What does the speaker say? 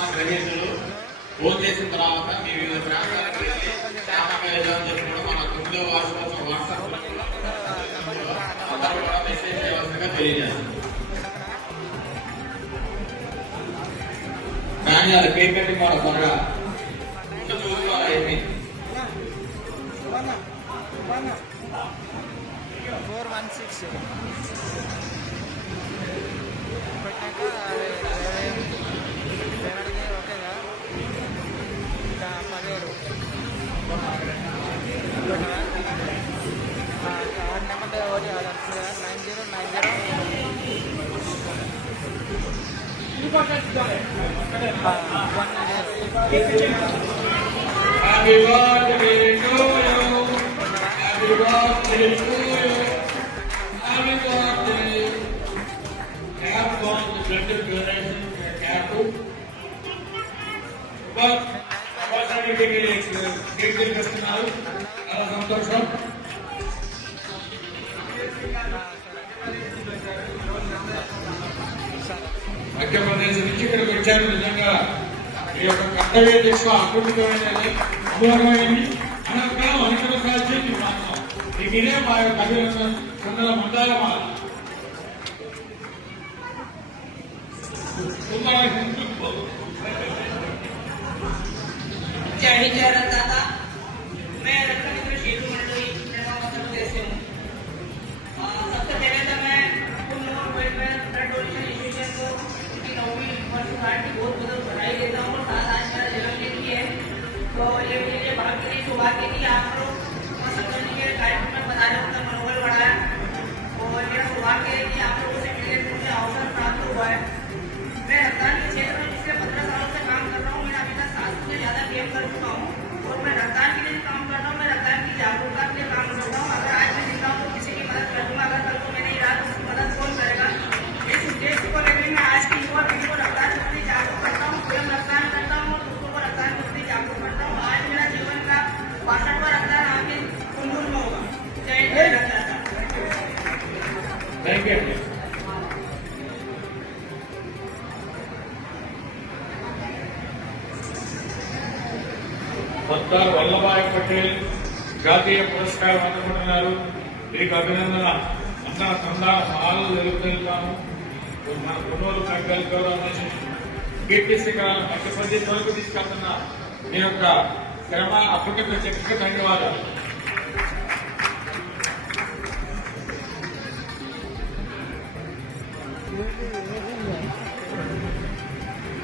సన్మాన గ్రహీతలు ఫోన్ చేసిన తర్వాత మీ వివిధ ప్రాంతాలకు వెళ్ళి శాఖ మేనేజర్ చెప్పి కూడా మన 9వ వార్షికోత్సవ వాట్సాప్ అందరూ కూడా మెసేజ్ చేయవలసిందిగా తెలియజేస్తారు. కానీ అది కేక్ కటింగ్ కూడా త్వరగా చూసుకోవాలి. అయిపోయింది 416 పెట్టాక ఓకేగా ఇంకా 17 నెంబర్ ఒకటి 9090 Happy birthday to you. Happy birthday. Have gone to the donation cap. But what are you taking? Take the customer. Santosham. Madhya Pradesh నుంచి ఇక్కడికి వచ్చారు. నిజంగా ఈ యొక్క కర్తవ్య దీక్ష అద్భుతమైనది, అమోఘమైనది. అనకాలం అనుకున్న సాధ్యం మీకు ఇదే మా యొక్క కొండల మందాలమాల मैं रक्षा मित्र शेरू मंडली से हूँ। सबसे पहले तो मैं Coonoor welfare blood donation association को उनकी 9वीं वर्षगांठ की बहुत बहुत बधाई देता हूँ। और साथ आज मेरा जन्मदिन भी है, तो ये मेरे लिए भाग के लिए सौभाग्य की आप लोग संगठन के कार्यक्रम में पधारे उनका मनोबल बढ़ाया। और मेरा सौभाग्य है कि आप लोगों से मिलने मुझे अवसर प्राप्त हुआ है। मैं रक्तदान के क्षेत्र में पिछले 15 सालों से काम कर रहा हूँ। मैं अभी तक 700 से ज्यादा क्लेम कर चुका हूँ और मैं रक्तदान के लिए काम कर रहा हूँ। मैं रक्तदान की जागरूकता के लिए काम करता हूँ। अगर आज मैं जिंदा हूँ तो किसी की मदद कर दूंगा, अगर कल को मैंने इरादा तो उसकी मदद कौन करेगा। इस उद्देश्य को लेकर मैं आज की युवा पीढ़ी को रक्तदान के प्रति जागरूक करता हूँ, स्वयं रक्तदान करता हूँ और दूसरों को रक्तदान के प्रति जागरूक करता हूँ। आज मेरा जीवन का 62वां रक्तदान आपके कुंडूर में होगा। जय जय रक्तदाता। Thank you. సర్దార్ వల్లభాయ్ పటేల్ జాతీయ పురస్కారం అందుకుంటున్నారు. మీకు అభినందన. అన్న సందా హాలు తెలుపుతాము. మన కొన్నూరు సంఘాల గౌరవం కీర్తి శిఖరాలను మధ్యప్రదేశ్ వరకు తీసుకెళ్తున్న మీ యొక్క శ్రమ అప్పటికి ధన్యవాదాలు.